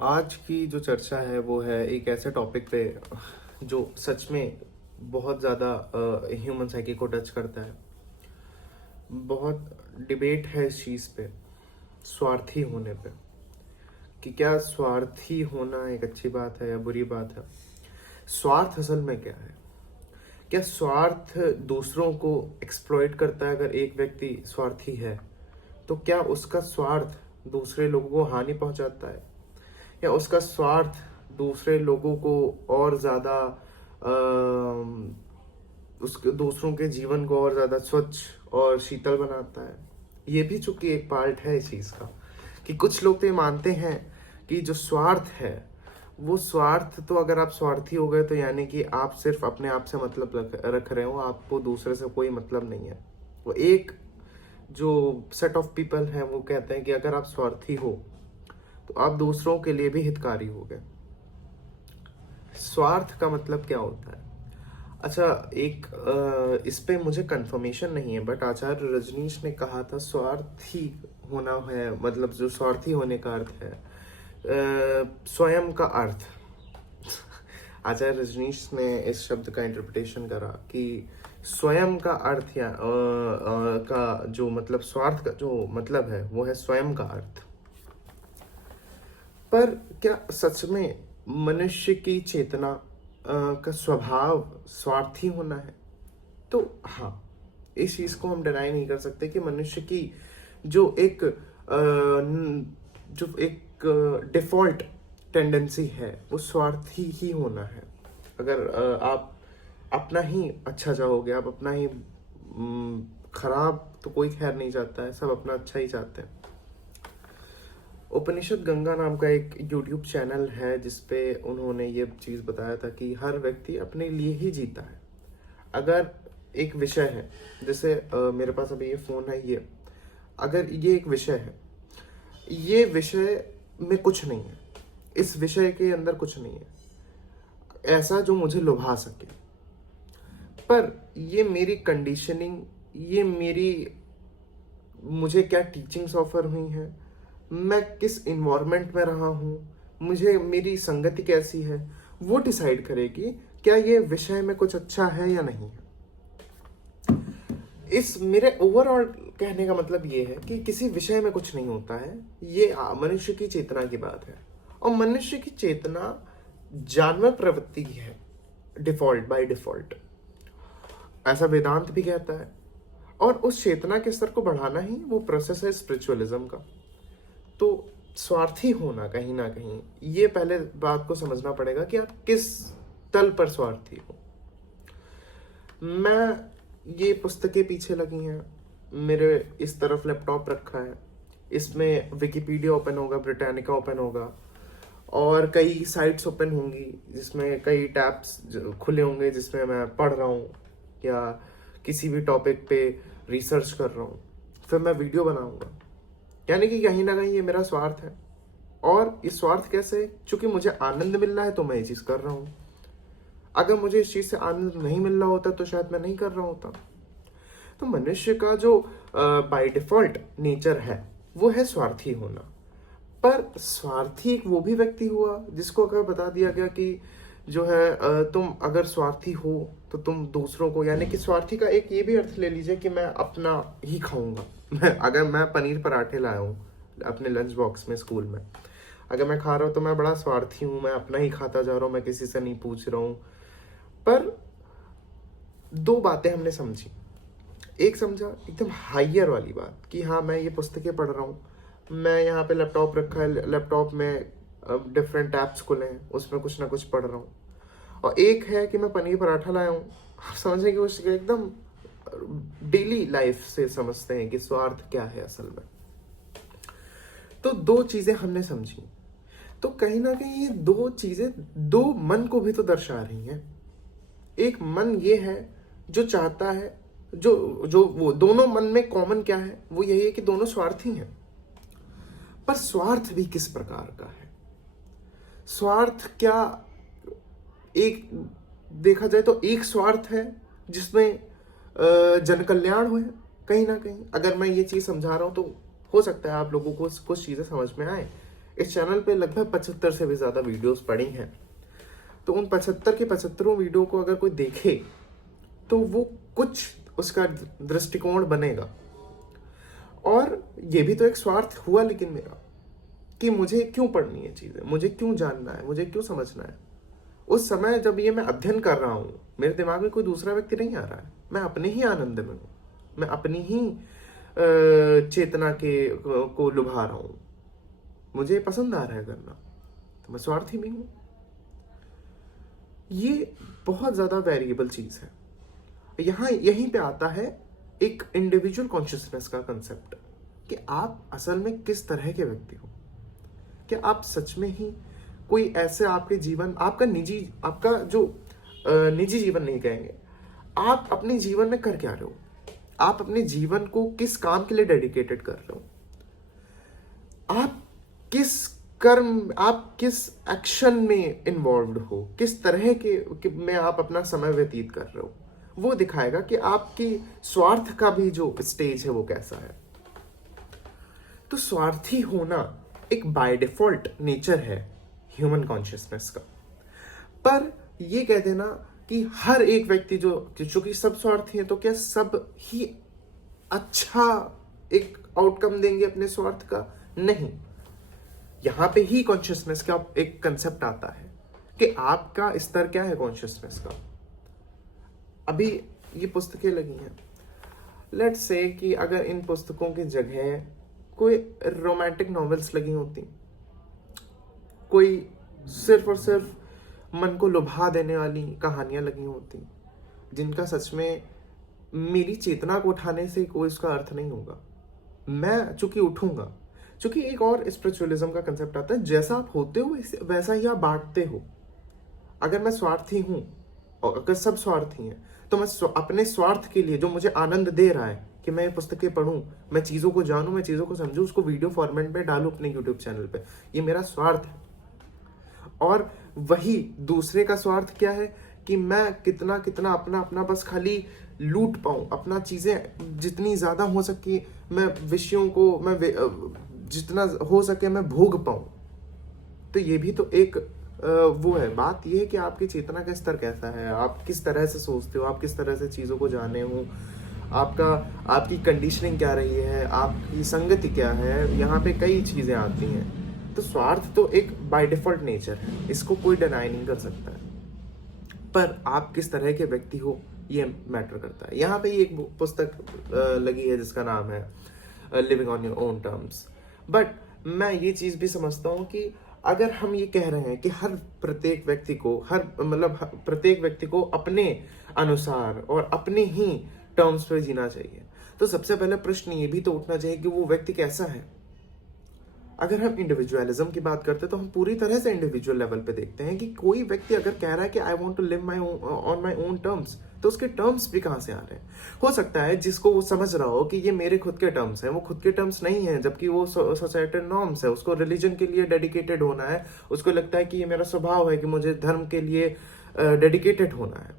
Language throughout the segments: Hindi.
आज की जो चर्चा है वो है एक ऐसे टॉपिक पे जो सच में बहुत ज़्यादा ह्यूमन साइकी को टच करता है। बहुत डिबेट है इस चीज़ पे, स्वार्थी होने पे, कि क्या स्वार्थी होना एक अच्छी बात है या बुरी बात है। स्वार्थ असल में क्या है? क्या स्वार्थ दूसरों को एक्सप्लॉइट करता है? अगर एक व्यक्ति स्वार्थी है तो क्या उसका स्वार्थ दूसरे लोगों को हानि पहुंचाता है, या उसका स्वार्थ दूसरे लोगों को और ज़्यादा उसके दूसरों के जीवन को और ज़्यादा स्वच्छ और शीतल बनाता है? ये भी चूंकि एक पार्ट है इस चीज़ का, कि कुछ लोग तो ये मानते हैं कि जो स्वार्थ है वो स्वार्थ, तो अगर आप स्वार्थी हो गए तो यानी कि आप सिर्फ अपने आप से मतलब रख रहे हो, आपको दूसरे से कोई मतलब नहीं है। वो एक जो सेट ऑफ पीपल हैं वो कहते हैं कि अगर आप स्वार्थी हो तो आप दूसरों के लिए भी हितकारी हो गए। स्वार्थ का मतलब क्या होता है? अच्छा, एक इस पे मुझे कंफर्मेशन नहीं है, बट आचार्य रजनीश ने कहा था स्वार्थी होना है, मतलब जो स्वार्थी होने का अर्थ है स्वयं का अर्थ। आचार्य रजनीश ने इस शब्द का इंटरप्रिटेशन करा कि स्वयं का अर्थ या का जो मतलब स्वार्थ का जो मतलब है वो है स्वयं का अर्थ। पर क्या सच में मनुष्य की चेतना का स्वभाव स्वार्थी होना है? तो हाँ, इस चीज को हम डिनाई नहीं कर सकते कि मनुष्य की जो एक डिफॉल्ट टेंडेंसी है वो स्वार्थी ही होना है। अगर आप अपना ही अच्छा चाहोगे, आप अपना ही खराब तो कोई खैर नहीं चाहता है, सब अपना अच्छा ही चाहते हैं। उपनिषद गंगा नाम का एक यूट्यूब चैनल है जिसपे उन्होंने ये चीज़ बताया था कि हर व्यक्ति अपने लिए ही जीता है। अगर एक विषय है, जैसे मेरे पास अभी ये फ़ोन है, ये अगर ये एक विषय है, ये विषय में कुछ नहीं है, इस विषय के अंदर कुछ नहीं है ऐसा जो मुझे लुभा सके, पर ये मेरी कंडीशनिंग, ये मुझे क्या टीचिंग्स ऑफर हुई हैं, मैं किस इन्वायरमेंट में रहा हूँ, मुझे मेरी संगति कैसी है, वो डिसाइड करेगी क्या ये विषय में कुछ अच्छा है या नहीं है। इस मेरे ओवरऑल कहने का मतलब ये है कि किसी विषय में कुछ नहीं होता है, ये मनुष्य की चेतना की बात है। और मनुष्य की चेतना जानवर प्रवृत्ति की है, डिफॉल्ट बाय डिफॉल्ट, ऐसा वेदांत भी कहता है। और उस चेतना के स्तर को बढ़ाना ही वो प्रोसेस है स्पिरिचुअलिज्म का। तो स्वार्थी होना कहीं ना कहीं, ये पहले बात को समझना पड़ेगा कि आप किस तल पर स्वार्थी हो। मैं ये पुस्तकें पीछे लगी हैं, मेरे इस तरफ लैपटॉप रखा है, इसमें विकिपीडिया ओपन होगा, ब्रिटानिका ओपन होगा, और कई साइट्स ओपन होंगी जिसमें कई टैब्स खुले होंगे जिसमें मैं पढ़ रहा हूँ या किसी भी टॉपिक पे रिसर्च कर रहा हूँ, फिर मैं वीडियो बनाऊंगा। यानी कि कहीं ना कहीं ये मेरा स्वार्थ है। और ये स्वार्थ कैसे? चूंकि मुझे आनंद मिल रहा है तो मैं ये चीज़ कर रहा हूँ। अगर मुझे इस चीज़ से आनंद नहीं मिल रहा होता तो शायद मैं नहीं कर रहा होता। तो मनुष्य का जो बाय डिफॉल्ट नेचर है वो है स्वार्थी होना। पर स्वार्थी एक वो भी व्यक्ति हुआ जिसको अगर बता दिया गया कि जो है तुम अगर स्वार्थी हो तो तुम दूसरों को, यानी कि स्वार्थी का एक ये भी अर्थ ले लीजिए कि मैं अपना ही खाऊंगा। अगर मैं पनीर पराठे लाया हूँ अपने लंच बॉक्स में स्कूल में, अगर मैं खा रहा हूँ तो मैं बड़ा स्वार्थी हूँ, मैं अपना ही खाता जा रहा हूँ, मैं किसी से नहीं पूछ रहा हूँ। पर दो बातें हमने समझी। एक समझा एकदम हाइयर वाली बात कि हाँ, मैं ये पुस्तकें पढ़ रहा हूँ, मैं यहाँ पे लैपटॉप रखा है, लैपटॉप में डिफरेंट टैब्स खुले हैं, उसमें कुछ ना कुछ पढ़ रहा हूँ। और एक है कि मैं पनीर पराठा लाया हूँ। आप समझेंगे उसके एकदम डेली लाइफ से समझते हैं कि स्वार्थ क्या है असल में। तो दो चीजें हमने समझी, तो कहीं ना कहीं ये दो चीजें दो मन को भी तो दर्शा रही हैं। एक मन ये है जो चाहता है, जो जो वो दोनों मन में कॉमन क्या है, वो यही है कि दोनों स्वार्थी हैं। पर स्वार्थ भी किस प्रकार का है? स्वार्थ क्या, एक देखा जाए तो एक स्वार्थ है जिसमें जन कल्याण हो, कहीं ना कहीं। अगर मैं ये चीज समझा रहा हूं तो हो सकता है आप लोगों को कुछ चीजें समझ में आए। इस चैनल पे लगभग 75 से भी ज़्यादा वीडियोस पड़ी हैं, तो उन 75 के 75 वीडियो को अगर कोई देखे तो वो कुछ उसका दृष्टिकोण बनेगा। और ये भी तो एक स्वार्थ हुआ लेकिन मेरा, कि मुझे क्यों पढ़नी है चीज़ें, मुझे क्यों जानना है, मुझे क्यों समझना है। उस समय जब ये मैं अध्ययन कर रहा हूँ, मेरे दिमाग में कोई दूसरा व्यक्ति नहीं आ रहा है, मैं अपने ही आनंद में हूँ, मैं अपनी ही चेतना को लुभा रहा हूँ, मुझे पसंद आ रहा है करना, तो मैं स्वार्थी भी हूँ। ये बहुत ज़्यादा वेरिएबल चीज़ है। यहाँ यहीं पे आता है एक इंडिविजुअल कॉन्शियसनेस का कंसेप्ट, कि आप असल में किस तरह के व्यक्ति हो। क्या आप सच में ही कोई ऐसे आपके जीवन, आपका जो निजी जीवन नहीं कहेंगे, आप अपने जीवन में कर क्या रहे हो, आप अपने जीवन को किस काम के लिए डेडिकेटेड कर रहे हो, आप किस एक्शन में इन्वॉल्व हो, किस तरह के में आप अपना समय व्यतीत कर रहे हो, वो दिखाएगा कि आपकी स्वार्थ का भी जो स्टेज है वो कैसा है। तो स्वार्थी होना एक बाय डिफॉल्ट नेचर है ह्यूमन कॉन्शियसनेस का। पर ये कह देना कि हर एक व्यक्ति चूंकि सब स्वार्थी है, तो क्या सब ही अच्छा एक आउटकम देंगे अपने स्वार्थ का? नहीं। यहां पे ही कॉन्शियसनेस का एक कंसेप्ट आता है कि आपका स्तर क्या है कॉन्शियसनेस का। अभी ये पुस्तकें लगी हैं, लेट्स से कि अगर इन पुस्तकों की जगह कोई रोमांटिक नॉवेल्स लगी होती, कोई सिर्फ और सिर्फ मन को लुभा देने वाली कहानियां लगी होती, जिनका सच में मेरी चेतना को उठाने से कोई उसका अर्थ नहीं होगा, मैं चूंकि उठूंगा। चूंकि एक और स्पिरिचुअलिज्म का कंसेप्ट आता है, जैसा आप होते हो वैसा ही आप बांटते हो। अगर मैं स्वार्थी हूं और अगर सब स्वार्थी हैं, तो मैं अपने स्वार्थ के लिए जो मुझे आनंद दे रहा है कि मैं पुस्तकें पढूं, मैं चीज़ों को जानूं, मैं चीज़ों को समझूं, उसको वीडियो फॉर्मेट में डालूं अपने यूट्यूब चैनल पे, ये मेरा स्वार्थ है। और वही दूसरे का स्वार्थ क्या है कि मैं कितना कितना अपना बस खाली लूट पाऊं, अपना चीज़ें जितनी ज़्यादा हो सके मैं विषयों को मैं जितना हो सके मैं भोग पाऊं। तो ये भी तो एक वो है। बात ये है कि आपकी चेतना का स्तर कैसा है, आप किस तरह से सोचते हो, आप किस तरह से चीज़ों को जाने हो, आपकी कंडीशनिंग क्या रही है, आपकी संगति क्या है, यहाँ पे कई चीज़ें आती हैं। तो स्वार्थ तो एक बाय डिफॉल्ट नेचर है, इसको कोई डिनाई नहीं कर सकता है, पर आप किस तरह के व्यक्ति हो ये मैटर करता है। यहाँ पे एक पुस्तक लगी है जिसका नाम है living on your own terms. But मैं ये चीज़ भी समझता हूँ कि अगर हम ये कह रहे हैं कि प्रत्येक व्यक्ति को अपने अनुसार और अपने ही टर्म्स पे जीना चाहिए, तो सबसे पहले प्रश्न ये भी तो उठना चाहिए कि वो व्यक्ति कैसा है। अगर हम इंडिविजुअलिज्म की बात करते हैं तो हम पूरी तरह से इंडिविजुअल लेवल पे देखते हैं कि कोई व्यक्ति अगर कह रहा है कि I want to live on my own terms, तो उसके टर्म्स भी कहाँ से आ रहे हैं। हो सकता है जिसको वो समझ रहा हो कि ये मेरे खुद के टर्म्स हैं, वो खुद के टर्म्स नहीं है, जबकि वो सोसाइटल नॉर्म्स है, उसको रिलीजन के लिए डेडिकेटेड होना है, उसको लगता है कि ये मेरा स्वभाव है कि मुझे धर्म के लिए डेडिकेटेड होना है,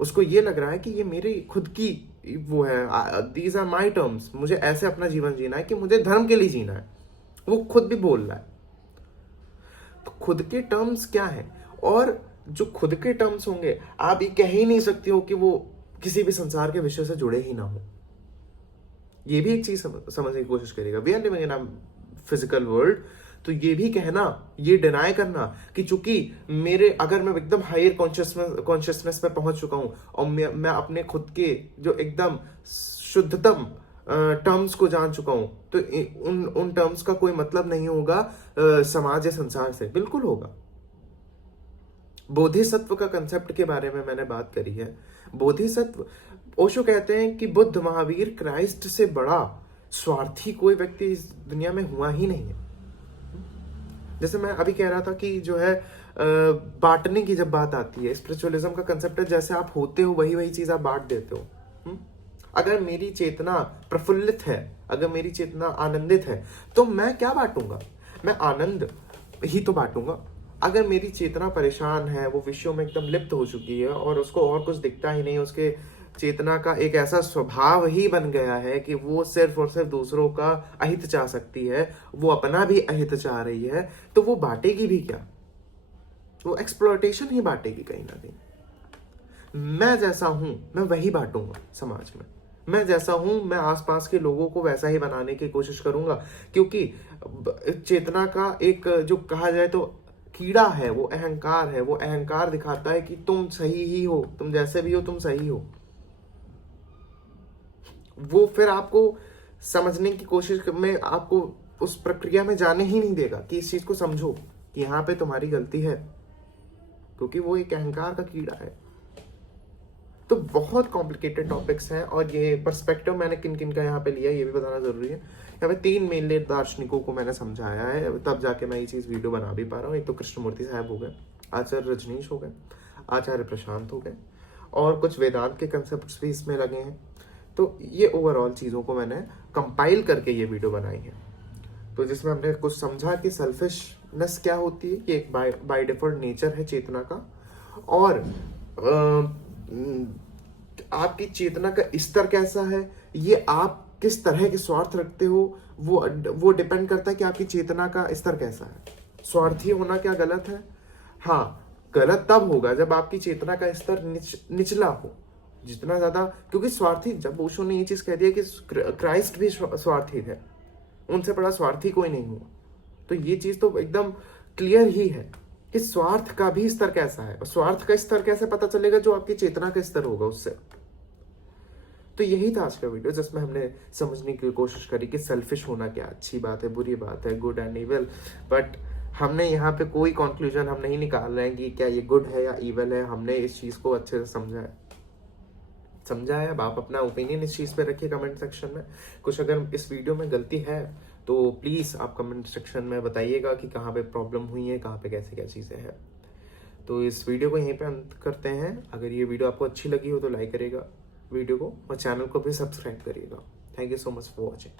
उसको ये लग रहा है कि ये मेरी खुद की वो है, दीज आर माई टर्म्स, मुझे ऐसे अपना जीवन जीना है कि मुझे धर्म के लिए जीना है, वो खुद भी बोल रहा है। तो खुद के टर्म्स क्या है, और जो खुद के टर्म्स होंगे आप ये कह ही नहीं सकते हो कि वो किसी भी संसार के विषय से जुड़े ही ना हो। ये भी एक चीज समझने की कोशिश करेगा। We are living in a physical world, तो ये भी कहना, ये डिनाई करना कि चूंकि अगर मैं एकदम हायर कॉन्शियसनेस पे पहुंच चुका हूं और मैं अपने खुद के जो एकदम शुद्धतम टर्म्स को जान चुका हूं, तो उन टर्म्स का कोई मतलब नहीं होगा समाज या संसार से। बिल्कुल होगा। बोधिसत्व का कंसेप्ट के बारे में मैंने बात करी है। बोधिसत्व, ओशो कहते हैं कि बुद्ध, महावीर, क्राइस्ट से बड़ा स्वार्थी कोई व्यक्ति इस दुनिया में हुआ ही नहीं है। जैसे मैं अभी कह रहा था कि जो है बांटने की जब बात आती है, स्पिरिचुअलिज्म का कंसेप्ट है जैसे आप होते हो वही चीज आप बांट देते हो। अगर मेरी चेतना प्रफुल्लित है, अगर मेरी चेतना आनंदित है, तो मैं क्या बांटूंगा? मैं आनंद ही तो बांटूंगा। अगर मेरी चेतना परेशान है, वो विषयों में एकदम लिप्त हो चुकी है और उसको और कुछ दिखता ही नहीं, उसके चेतना का एक ऐसा स्वभाव ही बन गया है कि वो सिर्फ और सिर्फ दूसरों का अहित चाह सकती है, वो अपना भी अहित चाह रही है, तो वो बांटेगी भी क्या? वो एक्सप्लॉयटेशन ही बांटेगी कहीं ना कहीं। मैं जैसा हूं मैं वही बांटूंगा समाज में, मैं जैसा हूं मैं आसपास के लोगों को वैसा ही बनाने की कोशिश करूंगा, क्योंकि चेतना का एक जो कहा जाए तो कीड़ा है, वो अहंकार है। वो अहंकार दिखाता है कि तुम सही ही हो, तुम जैसे भी हो तुम सही हो। वो फिर आपको समझने की कोशिश में आपको उस प्रक्रिया में जाने ही नहीं देगा कि इस चीज को समझो कि यहाँ पे तुम्हारी गलती है, क्योंकि वो एक अहंकार का कीड़ा है। तो बहुत कॉम्प्लिकेटेड टॉपिक्स हैं, और ये पर्सपेक्टिव मैंने किन किन का यहाँ पे लिया ये भी बताना जरूरी है। यहाँ पे 3 मेन दार्शनिकों को मैंने समझाया है, तब जाके मैं ये चीज वीडियो बना भी पा रहा हूँ। एक तो कृष्णमूर्ति साहब हो गए, आचार्य रजनीश हो गए, आचार्य प्रशांत हो गए, और कुछ वेदांत के कंसेप्ट भी इसमें लगे हैं। तो ये ओवरऑल चीज़ों को मैंने कंपाइल करके ये वीडियो बनाई है, तो जिसमें हमने कुछ समझा कि सेल्फिशनेस क्या होती है, कि एक बाय डिफॉल्ट नेचर है चेतना का, और आपकी चेतना का स्तर कैसा है, ये आप किस तरह के स्वार्थ रखते हो, वो डिपेंड करता है कि आपकी चेतना का स्तर कैसा है। स्वार्थी होना क्या गलत है? हाँ, गलत तब होगा जब आपकी चेतना का स्तर निचला हो, जितना ज्यादा, क्योंकि स्वार्थी, जब ओशो ने ये चीज कह दिया कि क्राइस्ट भी स्वार्थी थे, उनसे बड़ा स्वार्थी कोई नहीं हुआ, तो ये चीज तो एकदम क्लियर ही है कि स्वार्थ का भी स्तर कैसा है, और स्वार्थ का स्तर कैसे पता चलेगा? जो आपकी चेतना का स्तर होगा उससे। तो यही था आज का वीडियो, जिसमें हमने समझने की कोशिश करी कि सेल्फिश होना क्या अच्छी बात है, बुरी बात है, गुड एंड इविल। बट हमने यहाँ पे कोई कंक्लूजन हम नहीं निकाल रहे हैं कि क्या ये गुड है या इविल है। हमने इस चीज को अच्छे से समझा है। अब आप अपना ओपिनियन इस चीज पे रखिए कमेंट सेक्शन में। कुछ अगर इस वीडियो में गलती है तो प्लीज आप कमेंट सेक्शन में बताइएगा कि कहाँ पे प्रॉब्लम हुई है, कहाँ पे कैसे क्या चीजें हैं। तो इस वीडियो को यहीं पे अंत करते हैं। अगर ये वीडियो आपको अच्छी लगी हो तो लाइक करिएगा वीडियो को, और चैनल को भी सब्सक्राइब करिएगा। Thank you so much for watching.